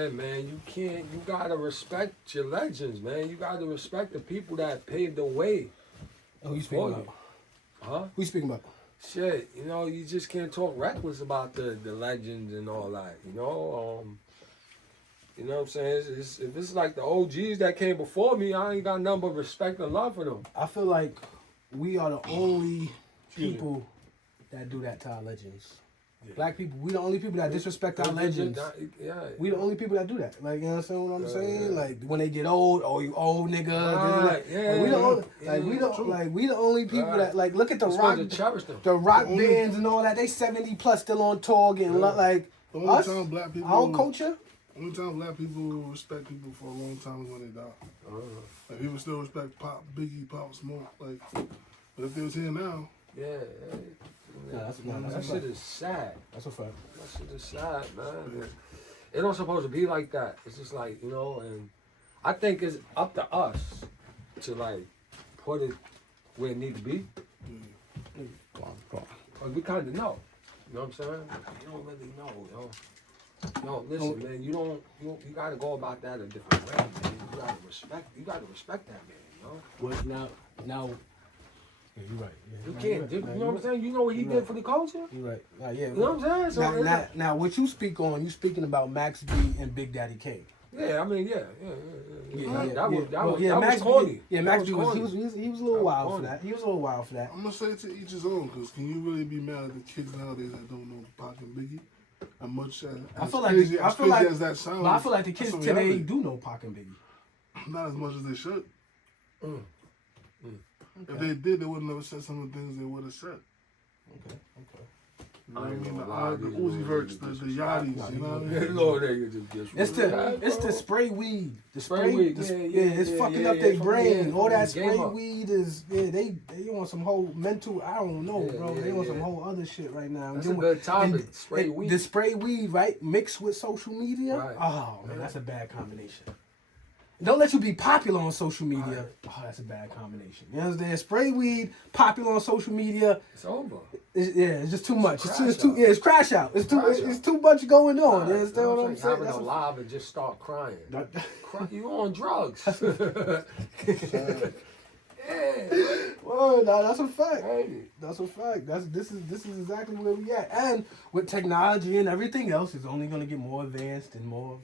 saying, man, you gotta respect your legends, man. You gotta respect the people that paved the way. Who you speaking about? Huh? Who you speaking about? Shit, you just can't talk reckless about the legends and all that, You know what I'm saying? If it's like the OGs that came before me, I ain't got nothing but respect and love for them. I feel like we are the only people that do that to our legends. Yeah. Black people, we the only people that disrespect our legends. We the only people that do that. Like, you understand what I'm saying? Yeah. Like when they get old, oh you old nigga. Right. Like, we the only people that like look at the rock bands and all that. They 70 plus still on tour getting like the only us, time black people, our culture. The only time black people respect people for a long time is when they die. Like people still respect Pop, Biggie, Pop Smoke. Like, but if they was here now, that shit is sad. That's a fact. That shit is sad, man. It don't supposed to be like that. It's just like, and I think it's up to us to like put it where it need to be. Cause we kind of know. You know what I'm saying? You don't really know, No, listen, man. You gotta go about that a different way, man. You gotta respect that, man. What now? Yeah, you're right. Yeah, you can't. You know what I'm saying? You know what he did for the culture. You're right. Yeah. You know what I'm saying? So now, what you speak on? You speaking about Max B and Big Daddy Kane. Yeah, I mean, yeah. That was corny. Yeah, Max B was he was a little wild for that. He was a little wild for that. I'm gonna say to each his own, because can you really be mad at the kids nowadays that don't know Pac and Biggie? As much as crazy as that sounds, but I feel like the kids today do know Pac and Biggie. Not as much as they should. Okay. If they did, they would have never said some of the things they would have said. Okay. You know what I mean? The Uzi Verts, the Yachties, you know what I mean? Lord, it's the spray weed. The spray weed. It's fucking up their brain. All that spray weed is, they on some whole mental, I don't know, bro. They on some whole other shit right now. That's a good topic, spray weed. The spray weed, right, mixed with social media. Right. Oh, man, that's a bad combination. Don't let you be popular on social media. Right. Oh, that's a bad combination. You understand? Spray weed, popular on social media. It's over. It's just too much. It's crash out. It's too much going on. You understand what I'm saying? Having a live and just start crying. You on drugs. Well, no, that's a fact. That's a fact. This is exactly where we at. And with technology and everything else, it's only gonna get more advanced and more.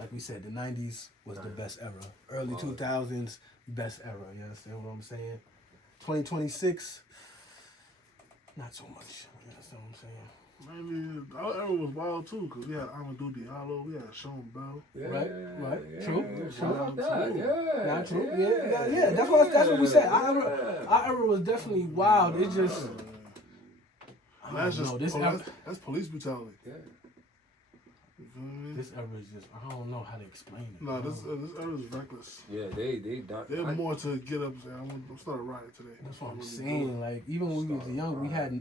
Like we said, the 90s was the best era. Early 2000s, best era. You understand what I'm saying? 2026, not so much. You understand what I'm saying? Maybe our era was wild too, because we had Amadou Diallo, we had Sean Bell. Right. Yeah, True. Not true. Yeah. That's what we said. Our era was definitely wild. It just. That's police brutality. Yeah. You feel me? This era is just, I don't know how to explain it. No, this era is reckless. Yeah, they have more to get up and say, I'm starting a riot today. That's what I'm saying. Like, even when we was young, we had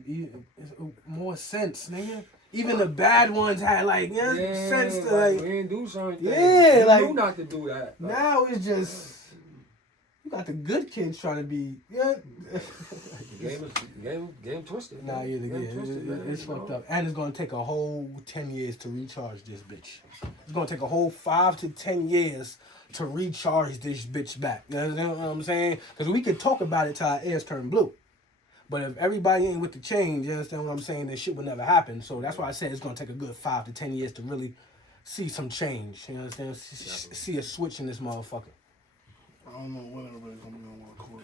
more sense, nigga. Even the bad ones had, like, sense to, like... We didn't do something. Yeah, like... We knew not to do that. Like, now it's just... You got the good kids trying to be... Yeah. Game twisted. Nah, it's fucked up. And it's going to take a whole 10 years to recharge this bitch. It's going to take a whole 5 to 10 years to recharge this bitch back. You know what I'm saying? Because we could talk about it till our ears turn blue. But if everybody ain't with the change, you understand what I'm saying, this shit will never happen. So that's why I said it's going to take a good 5 to 10 years to really see some change. You understand? See a switch in this motherfucker. I don't know when everybody's going to be on one accord.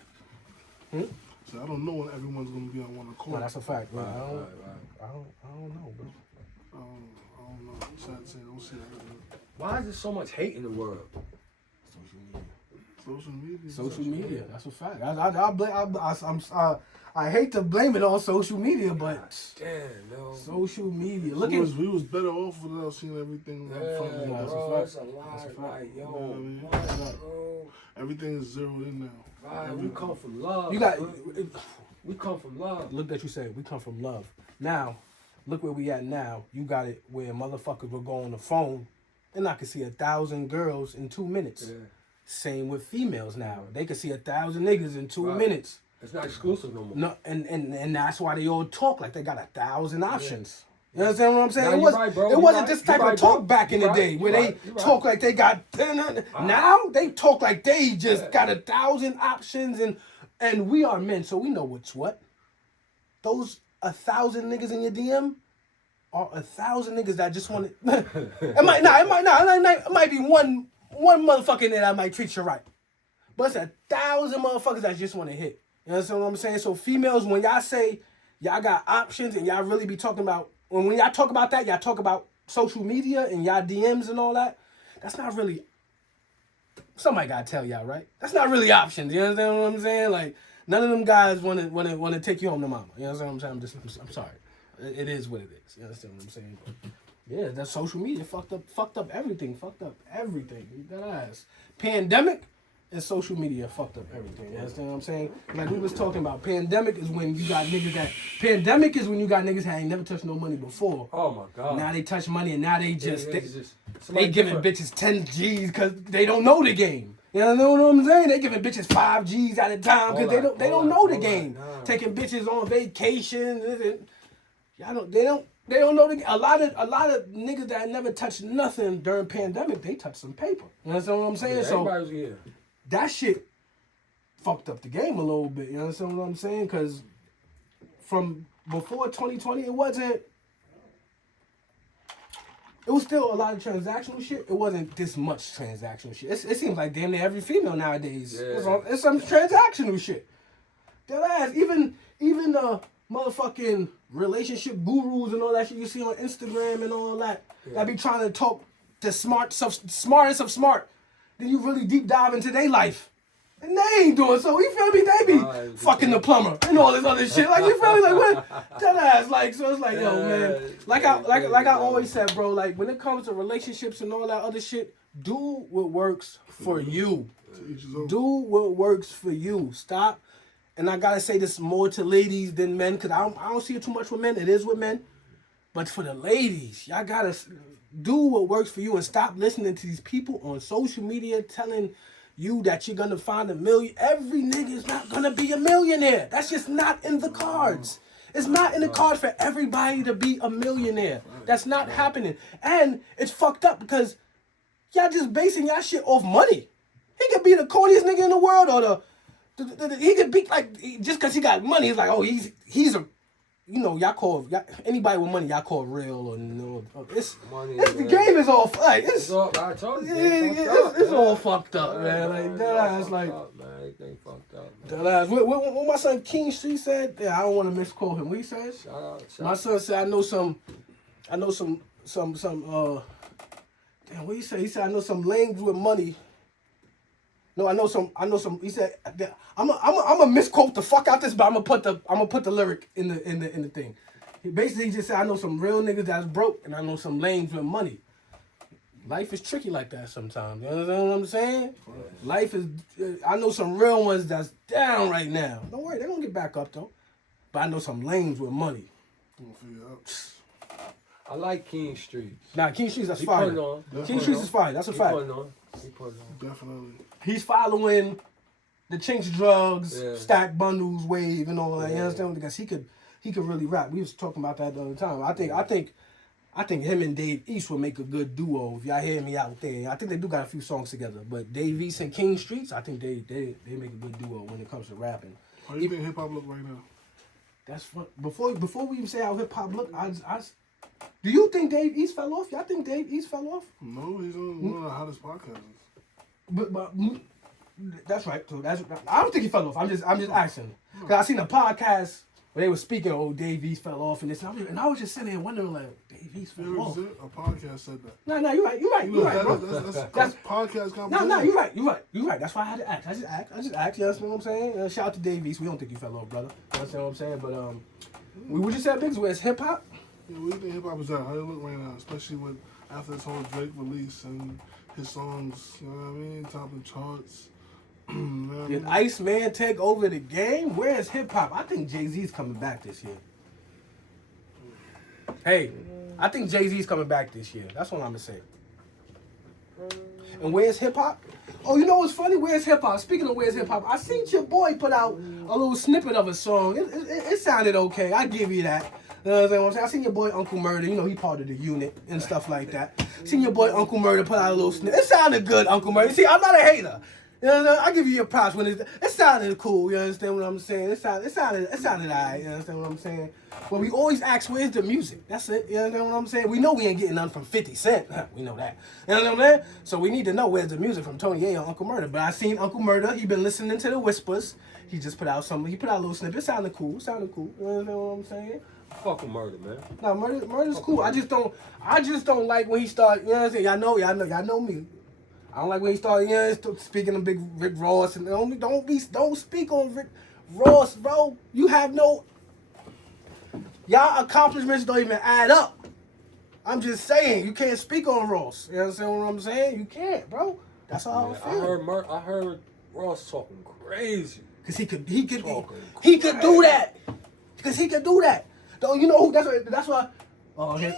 So I don't know when everyone's going to be on one accord. No, that's a fact. Right. I don't know, bro. I don't know. Sad to say, I don't see that. Why is there so much hate in the world? Social media. That's a fact. I hate to blame it on social media, but social media. Look at we was better off without seeing everything. That's a lie. Everything is zeroed in now. Right, we come from love. We come from love. Look that you said we come from love. Now, look where we at now. You got it where motherfuckers will go on the phone and I can see 1,000 girls in 2 minutes. Yeah. Same with females now. They can see 1,000 niggas in 2 minutes. It's not exclusive no more. No, and that's why they all talk like they got 1,000 options. You understand what I'm saying? Nah, It you wasn't. right, bro. It You wasn't right. this You type right, of talk bro. back in You the right. day You where right. they You talk right. like they got. Now they talk like they just got 1,000 options and we are men, so we know what's what. Those 1,000 niggas in your DM are 1,000 niggas that just want to. It might be one motherfucker in there that might treat you right, but it's 1,000 motherfuckers that just want to hit. You understand what I'm saying? So females, when y'all say y'all got options and y'all really be talking about when y'all talk about that, y'all talk about social media and y'all DMs and all that. That's not really. Somebody gotta tell y'all, right? That's not really options. You understand what I'm saying? Like none of them guys want to take you home to mama. You understand what I'm saying? I'm sorry. It is what it is. You understand what I'm saying? But yeah, that social media fucked up everything. Fucked up everything. That ass. Pandemic and social media fucked up everything. You understand what I'm saying? Like we was talking about, pandemic is when you got niggas that ain't never touched no money before. Oh my God. Now they touch money and now they just somebody they giving different. bitches 10 G's because they don't know the game. You know what I'm saying? They giving bitches 5 G's at a time because they don't know the game. Nah. Taking bitches on vacation. They don't know the. A lot of niggas that never touched nothing during pandemic, they touched some paper. You understand what I'm saying? Yeah, So everybody's here. that shit fucked up the game a little bit. You understand what I'm saying? Because from before 2020, it was still a lot of transactional shit. It wasn't this much transactional shit. It seems like damn near every female nowadays. Yeah. It's some transactional shit. That ass. Even the motherfucking relationship gurus and all that shit you see on Instagram and all that. Yeah. That be trying to talk the smartest of smart. Then you really deep dive into their life. And they ain't doing so. You feel me? They be fucking the plumber and all this other shit. Like you feel me? Like what? That ass. Like so. It's like yo man. Like I always said, bro. Like when it comes to relationships and all that other shit, do what works for you. Do what works for you. Stop. And I gotta say this more to ladies than men, cause I don't see it too much with men. It is with men, but for the ladies, y'all gotta do what works for you and stop listening to these people on social media telling you that you're gonna find a million. Every nigga is not gonna be a millionaire. That's just not in the cards. It's not in the cards for everybody to be a millionaire. That's not happening, and it's fucked up because y'all just basing y'all shit off money. He could be the corniest nigga in the world or he could be like just because he got money. He's like, oh, he's a, y'all call anybody with money, y'all call real or no. It's the game is all like it's all. I told you, it's all fucked up, man. Like that ass, like everything fucked up. That ass. What my son King Street said, yeah, I don't want to misquote him. What he said? Shout out. My son said, I know some. Damn, what he said? He said, I know some lames with money. No, I know some. He said, I'm a misquote the fuck out this, but I'm gonna put the lyric in the thing. He basically just said, I know some real niggas that's broke, and I know some lames with money. Life is tricky like that sometimes. You understand what I'm saying? Life is. I know some real ones that's down right now. Don't worry, they're gonna get back up though. But I know some lames with money. I like King Street. Nah, King Streets, that's fire. King Streets is fire. That's a fact. He put on. Definitely. He's following the Chinks Drugs, Stack Bundles wave and all that. You understand? Because he could really rap. We was talking about that the other time. I think him and Dave East would make a good duo. If y'all hear me out there, I think they do got a few songs together. But Dave East and King Streets, I think they make a good duo when it comes to rapping. How you think hip hop look right now? That's fun. Before we even say how hip hop look, do you think Dave East fell off? Y'all think Dave East fell off? No, he's on one of the hottest podcasts. But that's right. So I don't think he fell off. I'm just asking. Cause I seen a podcast where they were speaking. Oh, Dave East fell off and this. And I was just sitting there wondering like, Dave East fell off. A podcast said that. No, you're right, bro. That's podcast conversation. No, you're right. That's why I had to act. I just act. You understand what I'm saying? Shout out to Dave East. We don't think you fell off, brother. You understand what I'm saying? But we just said Biggs, where's hip hop? Yeah, what do you think hip hop is at? How it look right now, especially with after this whole Drake release and his songs, you know what I mean, topping charts. You know what I Did mean? Iceman take over the game? Where is hip hop? I think Jay-Z's coming back this year. Hey, I think Jay-Z's coming back this year. That's what I'm gonna say. And where's hip hop? Oh, you know what's funny? Where's hip hop? Speaking of where's hip hop, I seen your boy put out a little snippet of a song. It sounded okay. I give you that. You know what I'm saying? I seen your boy Uncle Murder. You know he part of the unit and stuff like that. Seen your boy Uncle Murder put out a little snip. It sounded good, Uncle Murder. See, I'm not a hater. You know, I give you your props when it sounded cool. You understand what I'm saying? It sounded alright. You understand what I'm saying? But we always ask, where's the music? That's it. You understand what I'm saying? We know we ain't getting none from 50 Cent. We know that. You know what I'm saying? So we need to know where's the music from Tony A or Uncle Murder. But I seen Uncle Murder. He been listening to the whispers. He just put out something. He put out a little snippet. It sounded cool. You understand what I'm saying? Fuck with Murder, man. No, murder's cool. I just don't like when he start. You know what I'm saying? Y'all know me. I don't like when he started, speaking of Big Rick Ross and don't speak on Rick Ross, bro. You have no y'all accomplishments don't even add up. I'm just saying you can't speak on Ross. You understand what I'm saying? You can't, bro. That's all I feel. I heard Ross talking crazy. Cause he could do that. Cause he could do that. Though you know who? That's why. Oh, okay.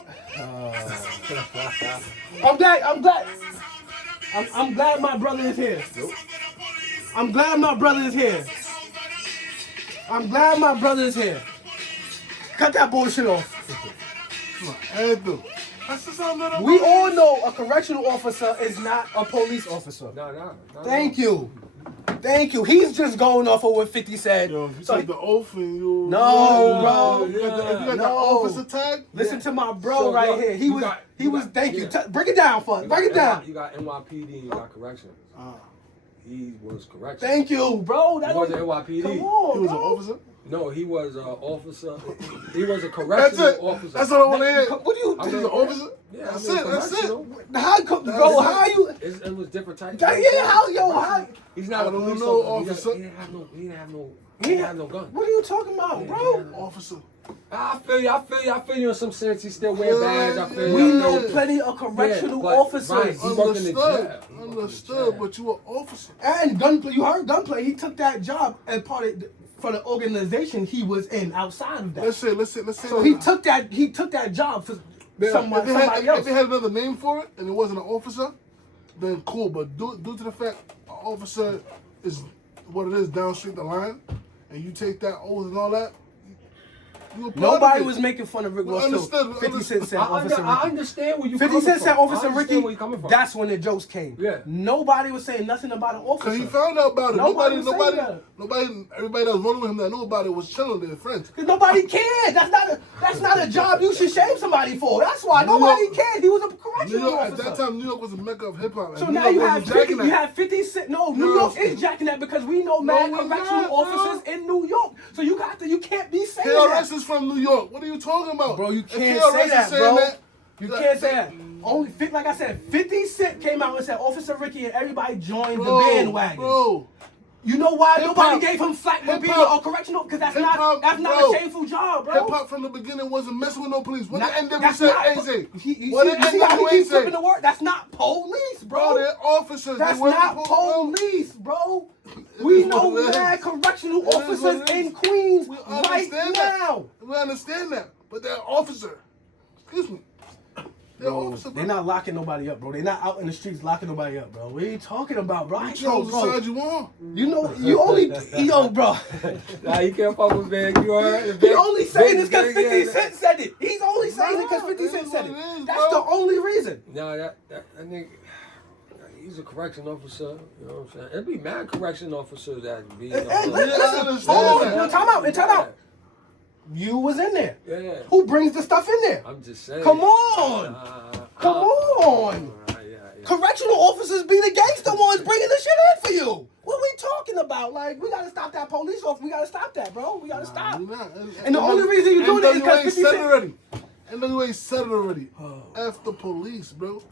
I'm glad my brother is here. I'm glad my brother is here. I'm glad my brother is here. Cut that bullshit off. That's the sound that We all know a correctional officer is not a police officer. No. Thank you. He's just going off of what 50 said. Yo, if you take the oath and you... No, bro. If you got the officer tag... Listen to my bro right here. He was. Thank you. Break it down for us. Break it down. You got NYPD and you got corrections. He was corrections. Thank you, bro. He wasn't NYPD. Come on, He was an officer? No, he was an officer. He was a correctional officer. That's what I want to hear. What do you He was an officer? Yeah, That's it. How you? It was different types. Yeah, how? He's not a police officer. He didn't have no gun. What are you talking about, bro? Officer. I feel you in some sense. He still wear badge. I feel you. We know plenty of correctional officers. Right, he worked in the jail. Understood, but you an officer. And gunplay, you heard gunplay. He took that job as part of for the organization he was in outside of that. Let's say. So he took that job for somebody else. If they had another name for it and it wasn't an officer, then cool. But due to the fact an officer is what it is down street the line, and you take that oath and all that. Nobody was making fun of Rick Ross too. 50 Cent said Officer Ricky. I understand where you coming 50 Cent said Officer from. Ricky. That's when the jokes came. Yeah. Nobody was saying nothing about an officer. Cause he found out about it. Nobody, everybody that was rolling with him that knew about it was chilling with their friends. Cause nobody cared. That's not a job you should shame somebody for. That's why nobody cared. He was a correctional officer. At that time, New York was a mecca of hip hop. So now you have 50 Cent. No, New York is jacking that because we know mad correctional officers in New York. So you can't be saying that. KRS is from New York. What are you talking about? Bro, you can't say that, bro. You can't say that. Only, like I said, 50 Cent came out and said Officer Ricky and everybody joined the bandwagon. Bro. You know why nobody gave him flack for being a correctional? Because that's not a shameful job, bro. Hip hop from the beginning wasn't messing with no police. What did NWA say? What did NWA say? The word? That's not police, bro. They're officers. That's not police, bro. We know mad correctional officers in Queens right now. We understand that, but they're officer. Excuse me. They're not locking nobody up, bro. They're not out in the streets locking nobody up, bro. What are you talking about, bro? You chose the side you want. You know, you only, bro. Nah, you can't fuck with Big. You heard? He only saying this because 50 Cent said it. He's only saying it because 50 Cent said it. That's the only reason. Nah, that nigga, he's a correction officer. You know what I'm saying? It'd be mad correction officers that be. Listen, time out. You was in there. Yeah. Who brings the stuff in there? I'm just saying. Come on. Come on. Correctional officers be the gangster ones bringing the shit in for you. What we talking about? Like, we gotta stop that police off. We gotta stop that, bro. We gotta stop. And the only reason you doing it is because 50 Cent already. NWA said it already. F the police, bro.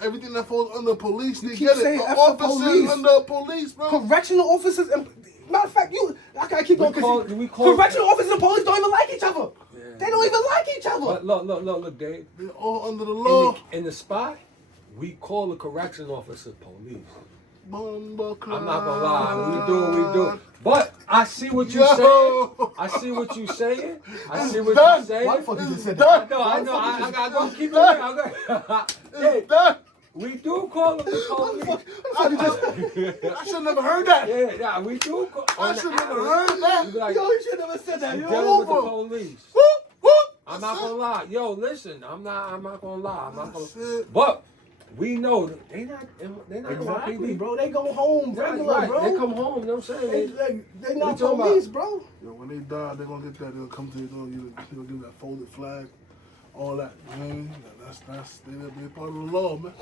Everything that falls under police, they get it. The officers under police, bro. Correctional officers and matter of fact, I gotta keep on correctional officers and police don't even like each other. Yeah. They don't even like each other. But look, Dave. They're all under the law. In the spot, we call the correction officer police. I'm not gonna lie, we do. But I see what you're saying. I see what you're saying. Why the fuck you just said that? I know. I gotta go keep it. It's done. We do call them the police. I should have never heard that. Yeah, we do. I should have never heard that. Yo, you should have never said that. You're dealing with the police. Whoop, whoop. I'm not gonna lie. Yo, listen, I'm not gonna lie. I'm not That's gonna. it. But we know that they not Exactly, NYPD. bro. They go home regular, Right, bro. They come home. You know what I'm saying? They not We talking police, about- bro. Yo, when they die, they're gonna get that. They'll come to your door. You'll give that folded flag, all that. You know what I mean? They're part of the law, man.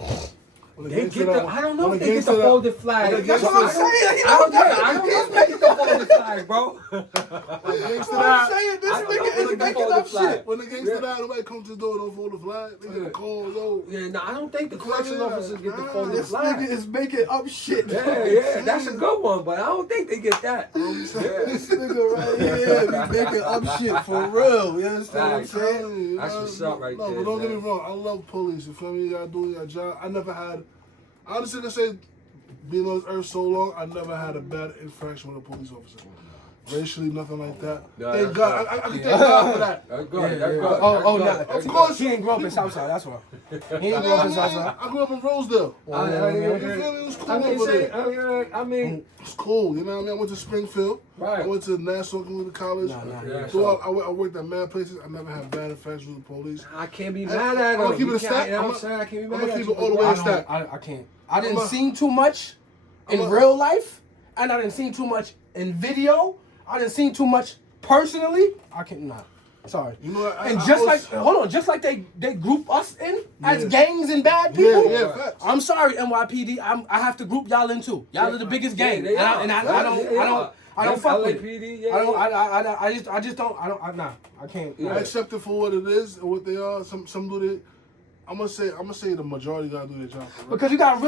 When They gangster get that- the. I don't know when if the they get the gangster that- folded flag. when the That's what I'm gangster- saying. I don't know if they get the folded flag, bro. When the gangster That's what I'm die- saying. This I don't know nigga if is they making folded up flag. shit. When the gangster Yeah. die, nobody comes to the door, don't fold the flag. They get a call, yo. Yeah, no, I don't think the correction officers get the Nah, folded This flag. nigga is making up shit. Yeah, that's a good one, but I don't think they get that. This nigga right here be making up shit for real. You understand what I'm saying? That's what's up right no, there, but don't get me man. wrong. I love police. You feel me? You gotta do your job. I never had. I honestly can say, being on this earth so long, I never had a bad interaction with a police officer. Racially, nothing like that. No, Thank that's God. right. I can thank God for that. That's Yeah, good. That's yeah. good. Oh, That's nah. good. Of course. He ain't grow up in Southside, that's why. He ain't grow up in Southside. I grew up in Rosedale. I mean, You feel me? It was cool I over there. It's cool. You know what I mean? I went to Springfield. Right. I went to Nassau Community College. Nah, yeah. So I worked at mad places. I never had bad interactions with the police. I can't be And mad at I'm gonna them. keep it You a can't- stack. you know what I'm I'm saying? I can't be I'm mad gonna at keep you. it all the but- way I a stack. can't. I didn't I'm a- seen too much in I'm a- real life, and I didn't seen too much in video. I didn't seen too much personally. I can't. Nah. Sorry. You know what? And I just was- like, hold on, just like they group us in as Yeah. gangs and bad people. Yeah, facts. I'm sorry, NYPD. I have to group y'all in too. Y'all are the biggest gang, they are. and I Yeah, don't they are. I don't That's fuck with it. LAPD, yeah, I don't. yeah. I just don't. Nah. I can't. Yeah. I accept it for what it is and what they are. Some do it. I'm gonna say the majority gotta do their job. For real. Because you gotta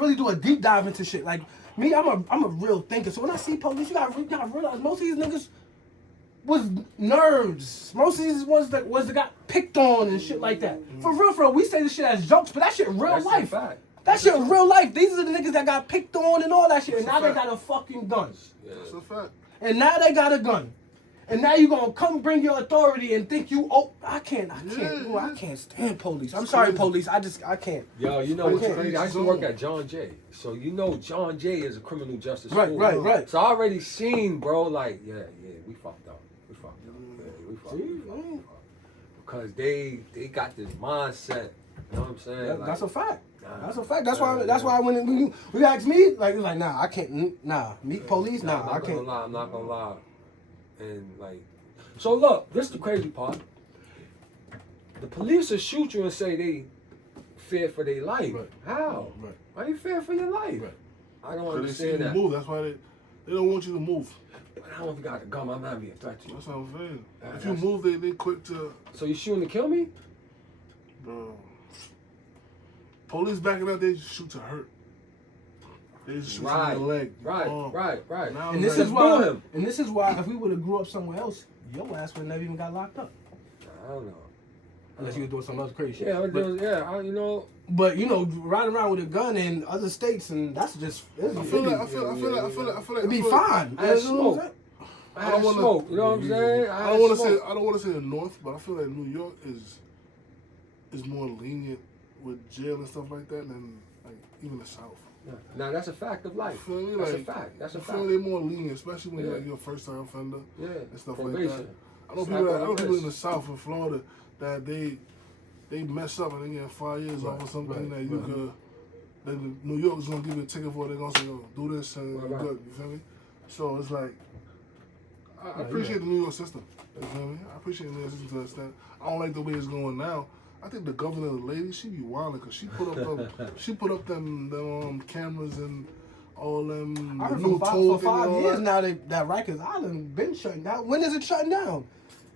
really do a deep dive into shit. Like me, I'm a real thinker. So when I see police, you gotta realize most of these niggas was nerds. Most of these ones that got picked on and shit like that. For real, we say this shit as jokes, but that shit real That's a life. fact. That shit real life. These are the niggas that got picked on and all that shit. And now they got a fucking gun. That's a fact. And now they got a gun. And now you gonna come bring your authority and think you I can't bro, I can't stand police. I'm sorry, police. I can't. Yo, you know what's Okay. crazy? I used to work at John Jay. So you know John Jay is a criminal justice Right, school. right. So I already seen, bro, like, yeah, we fucked up. We fucked up. Yeah, we fucked See, up. Because they got this mindset. You know what I'm saying? That's a Like, fact. nah. That's a fact. That's why when you ask me, like, it's like, nah, I can't. Nah, meet police. Nah, I can't. I'm not gonna lie. And like, so look, this is the crazy part. The police will shoot you and say they fear for their life. Right. How? Right. Why you fear for your life? Right. I don't Because they see understand you that. move. That's why they don't want you to move. But I don't got a gun. I'm not being a threat to you. That's what I'm saying. Yeah, If you that's- move, they quick to. So you shooting to kill me? Bro. Police back in that day just shoot to hurt. They just shoot Right. in the leg. Right. Oh. Right. Now And it's this is like, why. him. And this is why if we would have grew up somewhere else, your ass would never even got locked up I don't know. unless you was doing some other crazy shit. Yeah, but, you know. but you know, riding around with a gun in other states and that's just. I feel like It'd be I feel like- fine. I had You know what I'm smoke. saying? I I had don't wanna- smoke. You know what I'm saying? I don't want to say the North, but I feel like New York is more lenient with jail and stuff like that than like even the South. Now that's a fact of You life. feel me? That's a Like, fact. That's a I fact. feel they're more lenient, especially when Yeah. you're like, you're a first time offender Yeah. and stuff like Probation. that. I know It's people. like I know on people in the this. South in Florida that they mess up and they get 5 years off of something that you could. Then New York is gonna give you a ticket for it. They're gonna say, "Yo, do this and you're Right. good." You feel me? So it's like I Yeah, appreciate the New York system. You feel me? I appreciate the New York system to an extent. I don't like the way it's going now. I think the governor, the lady, she be wilding because she put up them cameras and all them I the heard new for toll thing and 5 all years that. now that Rikers Island been shutting down. When is it shutting down?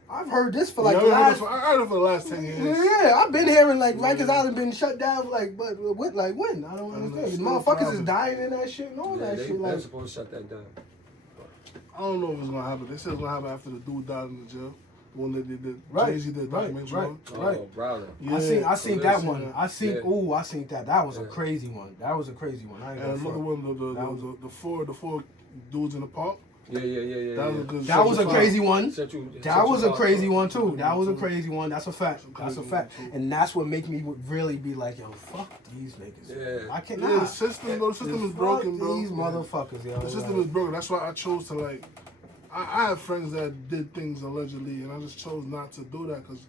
I've heard this for like Yeah, the last. I heard it for the last 10 years. Yeah, I've been hearing like Rikers Island been shut down. Like, but when? Like when? I don't I don't know. understand. Still Motherfuckers is private. dying in that shit and all Yeah, that they're shit. Like, supposed to shut that down. I don't know if it's gonna happen. They said it's gonna happen after the dude died in the jail. The one that did Right, Jay-Z did right, documentary right. on. Oh, brother. Yeah, I seen so that listen, one. I seen yeah. I seen that. That was a Yeah. crazy one. That was a crazy one. I ain't And gonna another front. one, That was- the four dudes in the park. Yeah. That was a good. That was a crazy one. Central That was a Park. crazy one too. That was a crazy one. That's a fact. Some That's a crazy fact. one, too. And that's what make me really be like, yo, fuck these niggas. Yeah. I Yeah, cannot. the system, bro. The system is Fuck broken, bro. These motherfuckers, yo. The system is broken. That's why I chose to like. I have friends that did things allegedly, and I just chose not to do that because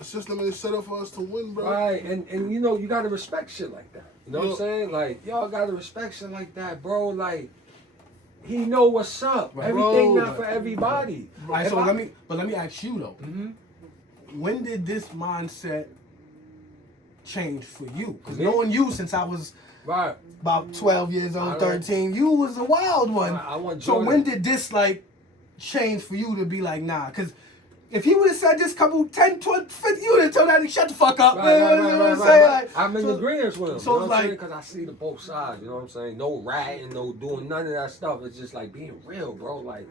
The system is set up for us to win, bro. Right, and you know, you gotta respect shit like that. You know what I'm Yo. saying? Like, y'all gotta respect shit like that, bro. Like, he know what's up. Right. Everything Bro. not for everybody. All right, If so I- let me ask you though. When did this mindset change for you? Because Me? knowing you since I was Right. about 12 years I old, don't- 13, you was a wild one. I want So Jordan. when did this like change for you to be like, nah? Because if he would have said this couple 10, 20, 50, you would have told that nigga shut the fuck up. Right, You know what I'm saying? Like, I'm in so- agreement with him. so you know it's what I'm saying? like- Because I see the both sides. You know what I'm saying? No ratting, no doing none of that stuff. It's just like being real, bro. Like,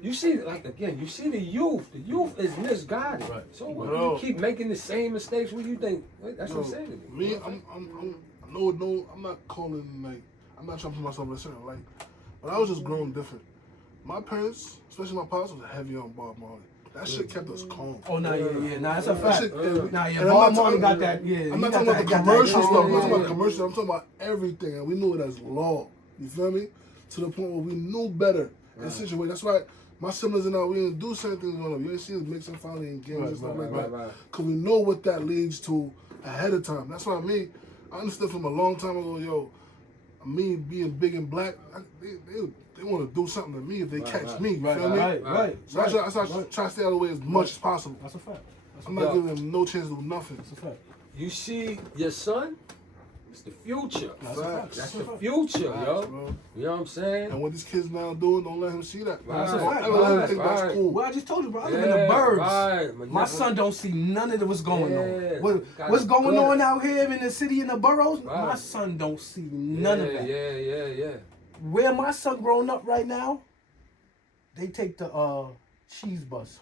you see, like, again, you see the youth. The youth is misguided. Right. So when Bro. you keep making the same mistakes, what you think? That's Yo, what I'm saying to me. Me, I'm not calling like I'm not trying to put myself in a certain light, but I was just grown different. My parents, especially my pops, was heavy on Bob Marley. That shit kept us calm. Oh, nah, yeah. Nah, that's a That fact. shit- Nah, yeah, and I'm Bob not Marley talking- got that, yeah. I'm he not got talking about that- the got that- commercial yeah, stuff. I'm yeah, not talking yeah. about commercial. I'm talking about everything, and we knew it as law. You feel me? To the point where we knew better in situation. That's why my siblings and I, we didn't do certain things on them. You didn't see us mixing family and games and stuff like that. right. Because we know what that leads to ahead of time. That's why I understood from a long time ago, yo, me being big and black, they want to do something to me if they catch right. me. You Right, feel me? right. So I try to stay out of the way as much as possible. That's a fact. I'm not giving them no chance to do nothing. That's a fact. You see your son? It's the future. That's a fact. That's That's a the fact. future, yo. Bro. You know what I'm saying? And what these kids now doing, don't let him see that. That's a Don't fact. ever let him think Right. that's cool. Well, I just told you, bro. I live in Yeah, the burbs. right. My son don't see none of what's going Yeah. on. Got What's it going good. on out here in the city, in the boroughs? Right. My son don't see none of that. Yeah. Where my son growing up right now, they take the cheese bus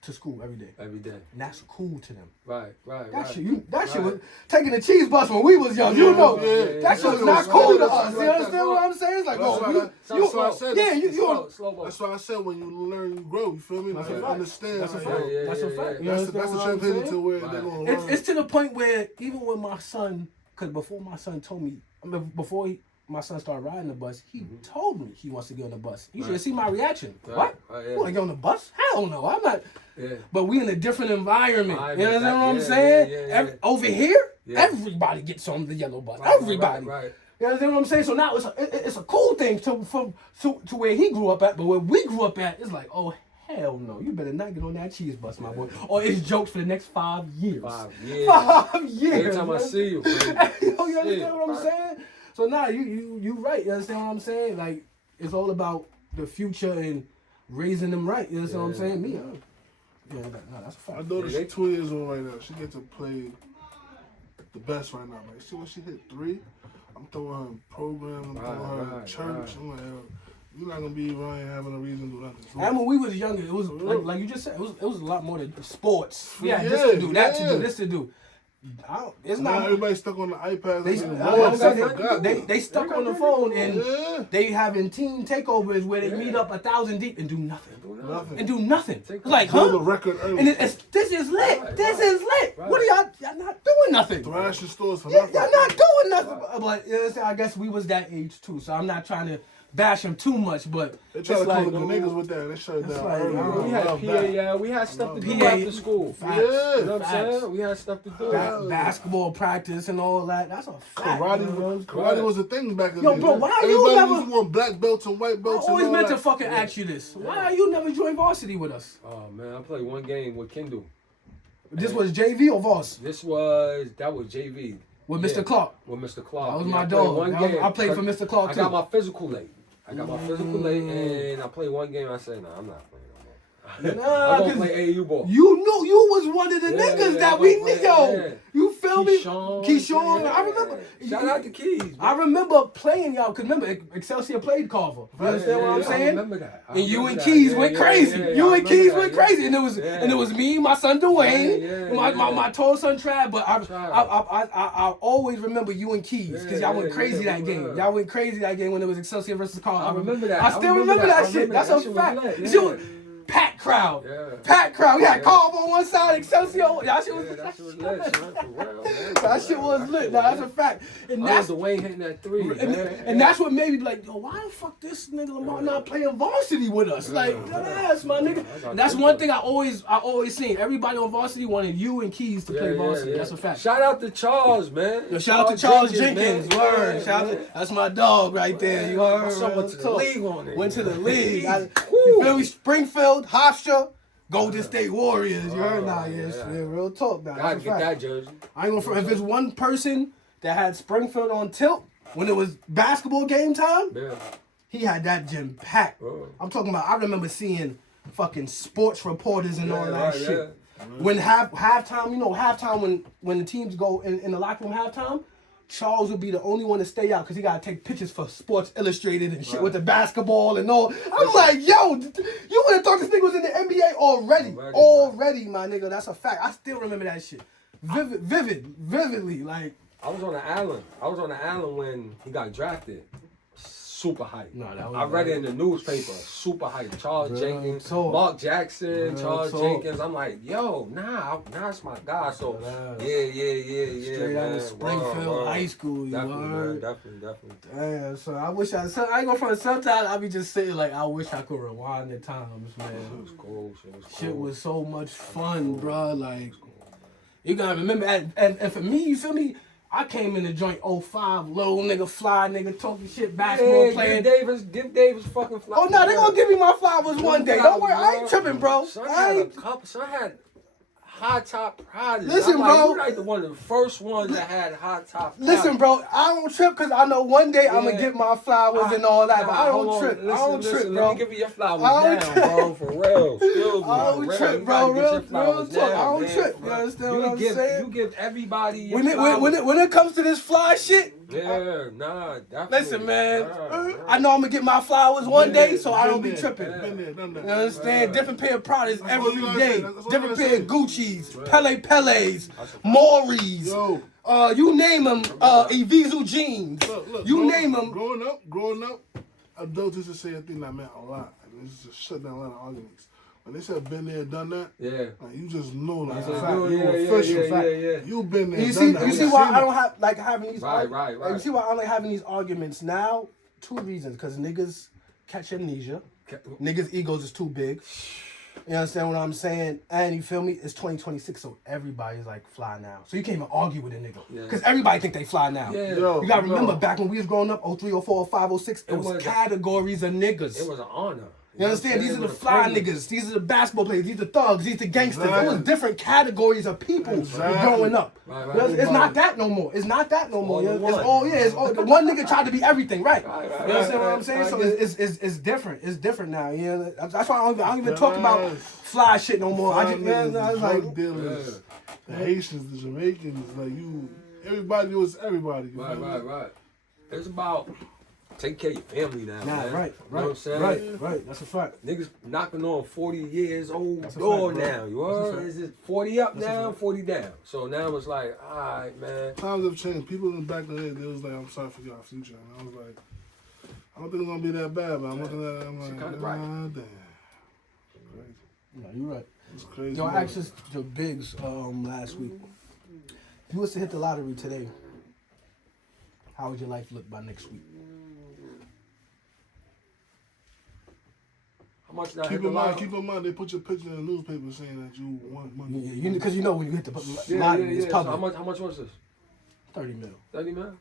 to school every day, Every day. and that's cool to them. Right. That shit Right. was taking the cheese bus when we was young. You Yeah, know, yeah. that shit was Yeah, not yeah, cool to yeah, us. You yeah, understand yeah. what I'm saying? It's like, That's oh, why you, I- that's why I said yeah, it's- you. slow. That's why I said when you learn, you grow. You feel me? That's Like, a fact. understand. That's a like, fact. yo, That's a fact. You That's understand the what I'm transition saying? to where Right. they're gonna learn. It's to the point where even when my son, because before my son told me, my son started riding the bus, he told me he wants to get on the bus. You should have seen my reaction. Right. What? Right, yeah. You want to get on the bus? Hell no, I'm not. Yeah. But we in a different environment. I You understand bet. what I'm Yeah, saying? yeah. Over here, Yeah. everybody gets on the yellow bus. Right, Everybody. Right. You understand what I'm saying? So now it's a cool thing to where he grew up at, but where we grew up at, it's like, oh hell no, you better not get on that cheese bus, my boy. Or it's jokes for the next 5 years. 5 years. 5 years. Every time I man. see you, you understand Shit, what I'm right. saying? So now you right. You understand what I'm saying? Like it's all about the future and raising them right. You understand what I'm Yeah. saying? Me, yeah, no, that's a My fact. daughter's Yeah, they- 2 years old right now. She gets to play the best right now. Like, see when she hit 3, I'm throwing her in programs, I'm throwing her in Right, church. right. I'm like, yo, you're not gonna be around here having a reason to do nothing. So, And when we was younger, it was like you just said, it was a lot more than sports. Yeah, this Yeah, to do, that to yeah. do, this to do. It's now not. everybody's stuck on the iPads. They, and the I boards. was gonna say, I forgot. they stuck on the phone and Yeah. they having team takeovers where they Yeah. meet up 1,000 deep and do nothing. Nothing. And do nothing. Take Like, Build a huh? record early. And this is lit. Right, This right. is lit. Right. What are y'all not doing nothing? Thrashing stores for Yeah, nothing. y'all not doing nothing. But you know what I'm saying? I guess we was that age too, so I'm not trying to bash him too much, but They it's try to like, call the niggas with that. They shut it It's down like, early. we We I had love PA, that. we had stuff to do PA. after school. Facts. Yeah. You know what I'm Facts. saying? We had stuff to do. basketball practice and all that. That's a fact. Karate, you know what I'm saying? karate was a thing back in Yo, the day. bro, why you Everybody never- used to want black belts and white I belts. always and all meant to that. fucking ask you this. Why you never joined varsity with us? Oh man, I played one game with Kendall. This was JV or Voss? That was JV. With Yeah, Mr. Clark. With Mr. Clark. That was Yeah, my I played dog. one That was- game. I played for Mr. Clark I too. got my physical late. And I played one game. I said, I'm not playing no more. Nah, I'm gonna 'cause play AAU ball. You knew you was one of the Yeah, niggas yeah, that we I'm knew. playing, Yo, yeah. you feel me? Keyshawn. Keyshawn, Yeah. I remember. Shout out to Keys. I remember playing y'all. Cause remember, Excelsior played Carver. You understand what I'm I saying? remember that. I And you remember and that. Keys Yeah, went yeah, crazy. yeah, You I and remember Keys that, went yeah. crazy, and it was me, my son Dwayne, Yeah, my tall son Trav. But I Trav. always remember you and Keys because y'all went Yeah, crazy yeah, that we game. were. Y'all went crazy that game when it was Excelsior versus Carver. I remember that. I still remember that shit. That's a That shit was fact. lit, You yeah. packed packed crowd. Yeah. Packed crowd. We had Yeah. Carve on one side, Excelsior. That shit was, Yeah, that shit was lit, son. For real, man. that shit was lit. Nah, that's a fact. And I that's was Dwayne hitting that three, and, man. and that's what made me be like, yo, why the fuck this nigga Lamar not playing varsity with us? Like, yes, my nigga. And that's one thing I always seen. Everybody on varsity wanted you and Keys to play varsity. That's a fact. Shout out to Charles, man. Yo, shout out to Charles Jenkins. man. Word. Yeah, Shout out man. to, that's my dog right there. You heard? My son went to the Talk. league on it. Went to the league. You Woo. feel me? Springfield, Hofstra, Golden State Warriors. You heard? Nah, yeah, real talk. Nah, Gotta that's a get fact. that jersey. I ain't gonna front. If it's one person that had Springfield on tilt when it was basketball game time, Yeah. he had that gym packed. Oh. I'm talking about. I remember seeing fucking sports reporters and all that right, shit. yeah. When halftime, you know, halftime when the teams go in the locker room halftime, Charles would be the only one to stay out because he gotta take pictures for Sports Illustrated and shit with the basketball and all. I'm like, yo, you would have thought this nigga was in the NBA already. Already, my nigga. That's a fact. I still remember that shit. Vividly. Like, I was on the island when he got drafted. Super hype. No, that was I read it in the newspaper. Super hype. Charles Real Jenkins, talk. Mark Jackson, Real Charles talk. Jenkins. I'm like, yo, nah, it's my guy. So yeah. straight out man. of Springfield Word. High School. You Definitely, man. heard? Definitely. Damn, so I wish I ain't gonna front. Sometimes I be just saying like I wish I could rewind the times, Shit man. was cool. Shit was so much fun, bro. Like you gotta remember, and for me, you feel me? I came in the joint 05, little nigga, fly nigga, talking shit, basketball playing. Give Davis fucking flowers. Oh no, they gonna give me my flowers one day. Don't worry, I ain't tripping, bro. Son I had a ain't. couple. Son had high top prizes. Listen, I'm like, bro. you like the one of the first ones that had high top prizes. Listen, bro, I don't trip because I know one day I'm gonna Yeah. get my flowers and all that, but I hold don't on. trip. I don't Listen, trip, Let bro. me give you your flowers I don't now, trip. bro. For real. Excuse me. I don't for trip, You bro. gotta get your Real flowers talk. I now, don't man, trip. bro. You understand what I'm give, saying? You give everybody your flowers. When it comes to this fly shit, Yeah, nah, definitely. listen, man. Nah. I know I'm gonna get my flowers one day, so I don't be Been tripping. there, been there, done that. You understand? Different pair of products That's what every you gotta day. say. That's what Different you pair of gotta Gucci's, Pele's, Maury's. Yo. You name them. Evisu jeans. Look, You name them. Growing up, adults used to say a thing that meant a lot. And it used to shut down a lot of arguments. When they said been there, done that, Yeah. like, you just know, like, That's a it's fact. you Yeah, official. yeah. You been there, You done see, that. you see We why seen I it. don't have like having these. Right. You see why I don't like having these arguments now? Two reasons. Because niggas catch amnesia. Niggas' egos is too big. You understand what I'm saying? And you feel me? It's 2026, so everybody's like fly now. So you can't even argue with a nigga. Yeah. Because everybody think they fly now. Yeah. Yo, You gotta remember, yo. back when we was growing up, 03, 04, 05, 06, it was categories of niggas. It was an honor. You understand? These are the fly niggas. These are the basketball players. These are the thugs. These are the gangsters. It was Exactly. different categories of people Exactly. growing up. Right. It's not that no more. It's not that no more. all in It's one. all It's all. The one nigga tried to be everything, right? Right, You understand what I'm right. saying? So I get it. it's different. It's different now. You know? That's why I don't even talk about Yes. fly shit no more. I just Niggas, I was the like, drug dealers, the Haitians, the Jamaicans, like everybody was everybody. You feel me? Right. It's about take care of your family now, nah, man. right, You know what I'm saying? right. That's a fact. Niggas knocking on 40 years old That's a door fact, bro. now. You That's a heard? fact. Is it 40 up That's a now, fact. 40 down? So now it's like, all right, man. Times have changed. People in the back of the day, they was like, I'm sorry for y'all future. And I was like, I don't think it's gonna be that bad, but I'm looking at it, I'm like, kinda right. damn. Crazy. No, you're right. It's crazy. Yo, I asked this to Biggs last week. If you was to hit the lottery today, how would your life look by next week? How much did I hit Keep the in mind, lottery? they put your picture in the newspaper saying that you won money. Because you know when you hit the Yeah. lottery, it's So public. how much was this? 30 mil. 30 mil?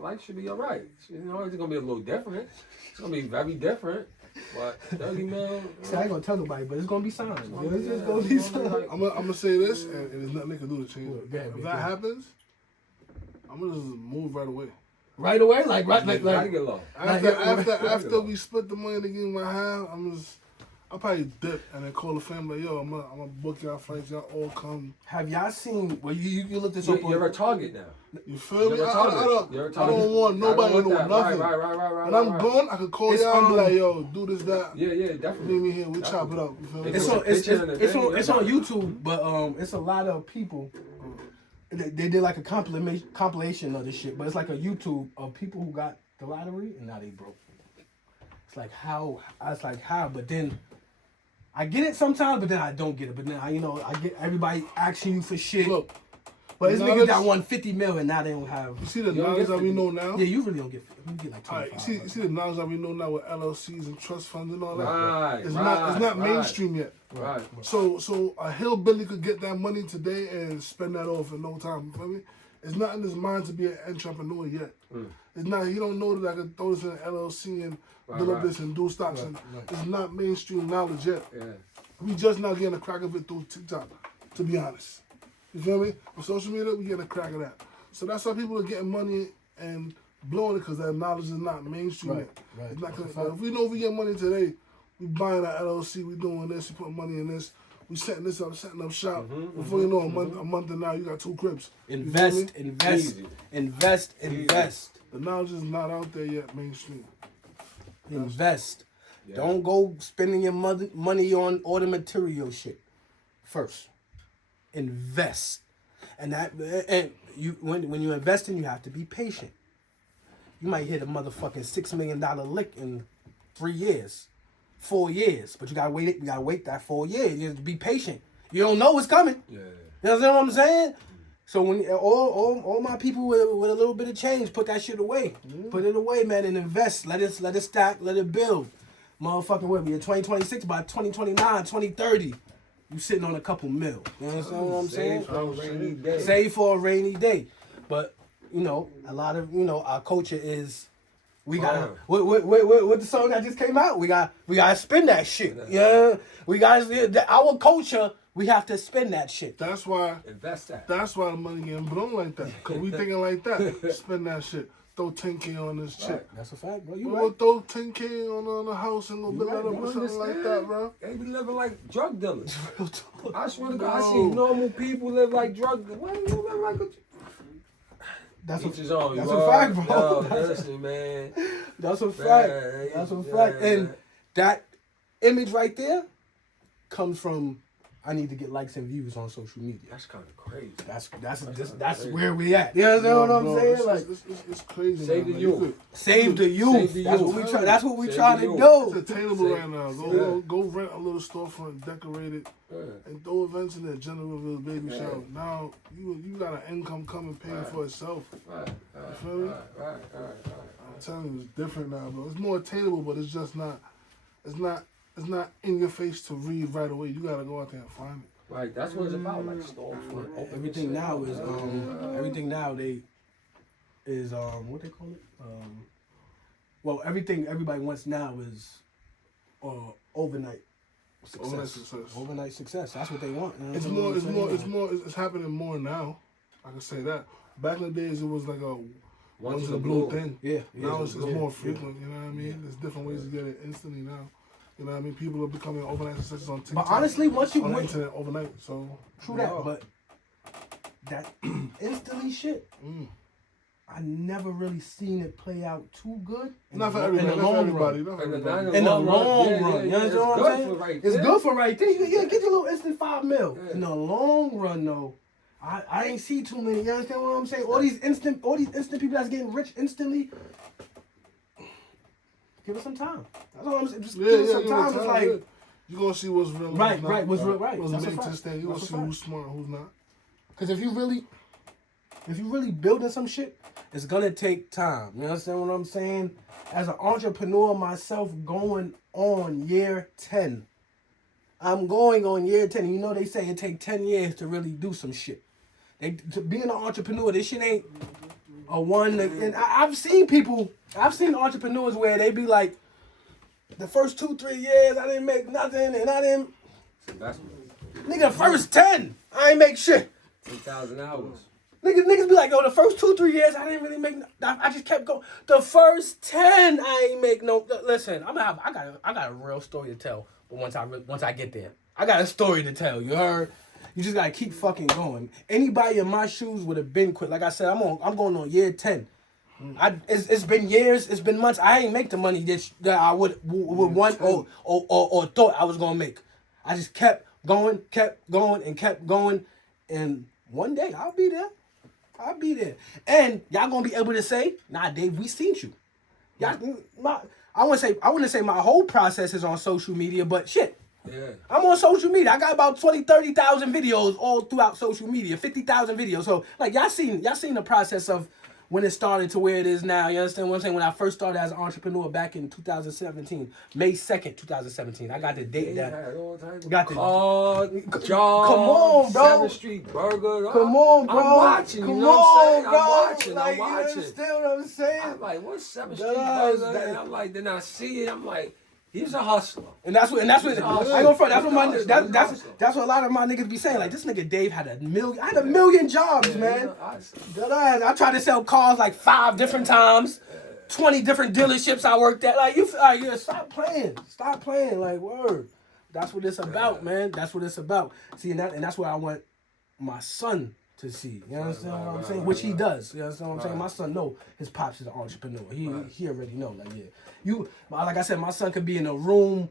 Life should be all right. You know, it's gonna be a little different. It's gonna be very different. But 30 mil. See, I ain't gonna tell nobody, but it's gonna be signed. gonna It's be- just yeah, gonna it's be gonna be signed. like- I'm gonna say this, and there's nothing they can do to change it. Go ahead, If big that guy. happens, I'm gonna just move right away. Right away? Like, Gotta get low. After we split the money to give my half, I'll probably dip and then call the family. Yo, I'm gonna book y'all flights. Y'all all come. have y'all seen, well, you look this You're, up on. you're a target now. You feel me? You're a I target. You're a don't target. want nobody to know that. nothing. Right. When I'm gone, I could call It's, y'all and be like, yo, do this, that. Yeah, Meet definitely. me here. We chop it up. You feel me? It's Put on, a picture in the thing, it's on YouTube, but it's a lot of people. They did like a compilation of this shit, but it's like a YouTube of people who got the lottery and now they broke. It's like how, but then I get it sometimes, but then I don't get it. But then I get everybody asking you for shit. Look, but it's the niggas that knowledge- won 50 mil and now they don't have. You see the You don't knowledge get that we 50. know now? Yeah, you really don't get. You get like All 25. right, you see the knowledge that we know now with LLCs and trust funds and all that. Right, It's not right. mainstream yet. Right. So a hillbilly could get that money today and spend that off in no time. You feel me? It's not in his mind to be an entrepreneur yet. It's not. He don't know that I could throw this in an LLC and build up right. this and do stocks. And it's not mainstream knowledge yet. Yeah. We just now getting a crack of it through TikTok, to be honest. You feel me? With social media, we getting a crack of that. So that's why people are getting money and blowing it because that knowledge is not mainstream yet. Right. It's not gonna, if we know we get money today, we buying our LLC, we doing this, we putting money in this, we setting up shop. Before you know, a month and now you got 2 cribs. You feel me? Invest. The knowledge is not out there yet, mainstream. Invest. Yeah. Don't go spending your money on all the material shit. First, invest, and you when you investing, you have to be patient. You might hit a motherfucking $6 million lick in 3 years, 4 years, but you gotta wait. You gotta wait that 4 years. You have to be patient. You don't know what's coming. Yeah. You know what I'm saying? So when all my people with a little bit of change, put that shit away. Put it away, man, and invest. Let it stack. Let it build. Motherfucking what? We in 2026, by 2029, 2030, you sitting on a couple mil. You understand what I'm saying? Save for a rainy day. Save for a rainy day. But a lot of our culture is we gotta what the song that just came out? We gotta spend that shit. Yeah, our culture. We have to spend that shit. That's why. Invest that. That's why the money getting blown like that. Cause we thinking like that. Spend that shit. Throw 10K on this chick. That's a fact, bro. You We'll right. throw 10K on the house and go build right, that up you or something like that, bro. They be living like drug dealers. I swear to God, I No. see normal people live like drug dealers. Why you live like a... That's Each his own. that's you a are. fact, bro. Yo, listen, man. That's a fact. Man, That's a yeah, fact. And man. that image right there comes from I need to get likes and views on social media. That's kind of crazy. That's where we at. You know what I'm saying? Like It's crazy. Save man. the You youth. could- save the youth. Save the That's youth. what we try. That's what we Save trying the to youth. It's do. attainable Save- right now. Yeah. Go rent a little storefront, decorate it, Yeah. and throw events in there. General Reveal baby shower. Now you got an income coming paying for itself. Right, feel me? right. I'm telling you, it's different now, bro. It's more attainable, but it's just not. It's not in your face to read right away. You gotta go out there and find it. Right, that's what it's about. Like storefront. Everything now is what they call it? Well, everything everybody wants now is overnight success. Overnight success. Overnight success. That's what they want. You know It's what I'm saying? it's happening more now. I can say that. Back in the days, it was like a Once once in in a a blue blue. thing. Yeah. Now it's yeah. more frequent. You know what I mean? There's different ways to get it instantly now. You know what I mean? People are becoming overnight successes on TikTok. But honestly, once you on the went internet overnight, so true yeah. that, but that instantly shit, I never really seen it play out too good. not for in everybody. the Not for long everybody. run. Not for And everybody. In the long long run, run, you understand it's what I'm good saying? for right It's there. good for right there. Yeah, get your little instant 5 mil. Yeah. In the long run, though, I ain't see too many. You understand what I'm saying? All these instant people that's getting rich instantly. Give it some time. That's all I'm saying. Just give it some time. It's like you're gonna see what's real. and Right, not. right, what's real, right. What's That's a made to fact. stand. You're gonna That's a see fact. who's smart, who's not. because if you really building some shit, it's gonna take time. You understand what I'm saying? As an entrepreneur myself, going on year 10. I'm going on year 10. You know they say it take 10 years to really do some shit. To being an entrepreneur, this shit ain't a one. And I've seen entrepreneurs where they be like, the first 2-3 years I didn't make nothing, and I didn't. Investment. Nigga, the first 10 I ain't make shit. 10,000 hours. Niggas be like, oh, the first 2-3 years I didn't really make. I just kept going. The first 10 I ain't make no. Listen, I got a real story to tell. But once I get there, I got a story to tell. You heard? You just gotta keep fucking going. Anybody in my shoes would have been quit. Like I said, I'm going on year 10. It's been years. It's been months. I ain't make the money that I would want or thought I was gonna make. I just kept going, and kept going, and one day I'll be there. And y'all gonna be able to say, nah, Dave, we seen you. Y'all, I wouldn't say my whole process is on social media, but shit, Yeah. I'm on social media. I got about 30,000 videos all throughout social media, 50,000 videos. So like y'all seen the process of when it started to where it is now. You understand what I'm saying? When I first started as an entrepreneur back in 2017, May 2nd, 2017. I got the date that. Got the Card, Come John, on, bro. 7th Street Burger. Come on, bro. I'm watching. Come you know what I'm saying? on, bro. I'm watching. Like, I'm you watching. understand what I'm saying? I'm like, what's 7th Street Guys, Burger? that- And I'm like, then I see it. I'm like, he's a hustler. And that's what I ain't gonna front. That's what my He's that's what a lot of my niggas be saying. Like this nigga Dave had a million jobs, Yeah, man. you know, I tried to sell cars like 5 different times, 20 different dealerships I worked at. Like yeah, stop playing. Like word. That's what it's about, man. That's what it's about. See, and that's what I want my son to see. You understand what I'm saying? Which he does. You understand what I'm saying? My son know his pops is an entrepreneur. He already know. Like like I said, my son could be in a room.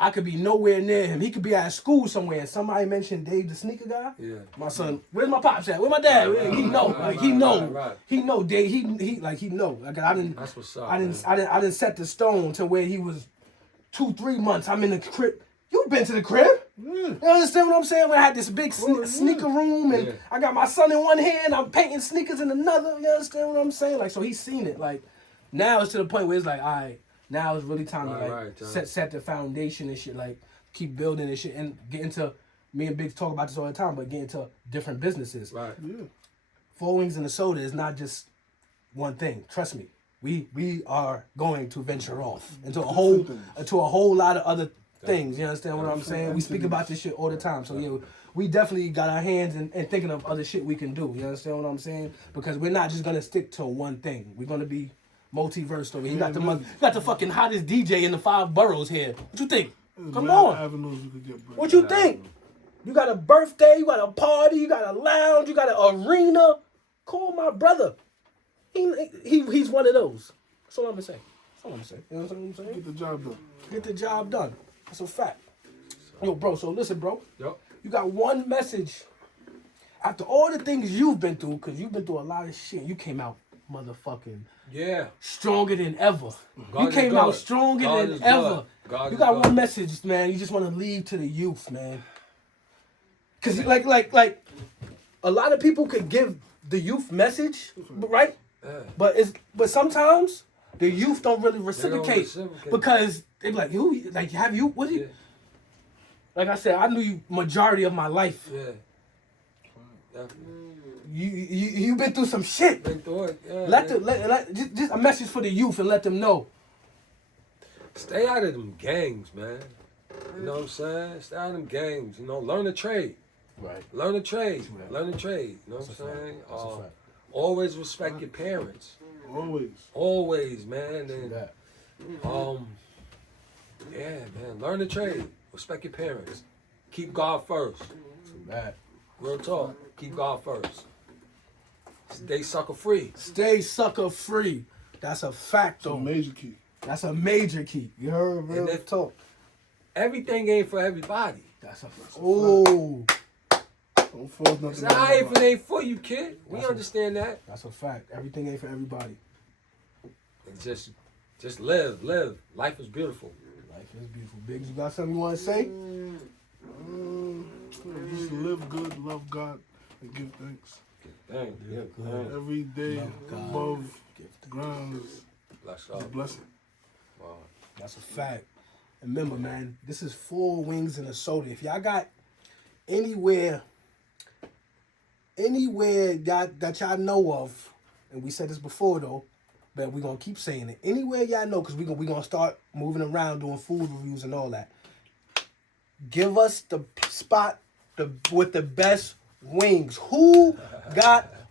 I could be nowhere near him. He could be at school somewhere. And somebody mentioned Dave the sneaker guy. Yeah. My son, where's my pops at? Where my dad? He know. Like he know. Right. He know. Dave. He know. Like I didn't. That's what's up. I didn't set the stone to where he was 2-3 months. I'm in the crib. You been to the crib? You understand what I'm saying? When I had this big sneaker room and I got my son in one hand, I'm painting sneakers in another. You understand what I'm saying? Like so he's seen it. Like now it's to the point where it's like, all right, now it's really time to like set the foundation and shit. Like keep building and shit and get into. Me and Biggs talk about this all the time, but get into different businesses. Right. Yeah. Four Wings and a Soda is not just one thing. Trust me. We are going to venture off into a whole lot of other things. You understand what I'm saying? We speak about this shit all the time. So yeah, we definitely got our hands in thinking of other shit we can do. You understand what I'm saying? Because we're not just gonna stick to one thing. We're gonna be multiverse over here. You got the fucking hottest DJ in the 5 boroughs here. What you think? Come on. Avenues you could get. What you think? You got a birthday, you got a party, you got a lounge, you got an arena. Call my brother. He's one of those. That's all I'm gonna say. You know what I'm saying? Get the job done. Get the job done. That's a fact. Yo, bro, so listen, bro. Yep. You got one message. After all the things you've been through, because you've been through a lot of shit, you came out motherfucking stronger than ever. You came out stronger than ever. You got one message, man. You just want to leave to the youth, man. Because like a lot of people could give the youth message, right? But sometimes the youth don't really reciprocate because they be like, who? Like, have you? What? Yeah. Like I said, I knew you majority of my life. Yeah. You been through some shit. Been through it. Yeah, just a message for the youth and let them know. Stay out of them gangs, man. You know what I'm saying? Stay out of them gangs. You know, learn a trade. Right. Learn a trade. Learn a trade. You know what I'm saying? Always respect your parents. Always, man. And yeah, man. Learn a trade. Respect your parents. Keep God first. Real talk. Keep God first. Stay sucker free. Stay sucker free. That's a fact, though. Major key. That's a major key. You heard real talk. Everything ain't for everybody. That's a fact. Oh. Don't force nothing. It's alright if it ain't for you, kid. We understand that. That's a fact. Everything ain't for everybody. And just live. Life is beautiful. Life is beautiful. Biggs, you got something you want to say? Just live good, love God, and give thanks. Every day above ground is a blessing. Wow. That's a fact. And remember, man, this is 4 Wings and a Soda. If y'all got anywhere that y'all know of, and we said this before though, but we're gonna keep saying it. Anywhere y'all know, because we gonna start moving around doing food reviews and all that. Give us the spot with the best wings.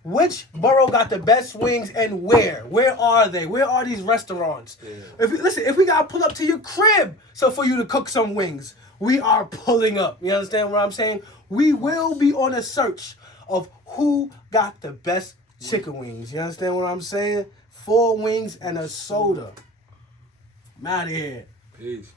Which borough got the best wings and where? Where are they? Where are these restaurants? Yeah. If we gotta pull up to your crib so for you to cook some wings, we are pulling up. You understand what I'm saying? We will be on a search of who got the best chicken wings. You understand what I'm saying? 4 Wings and a Soda. I'm out of here. Peace.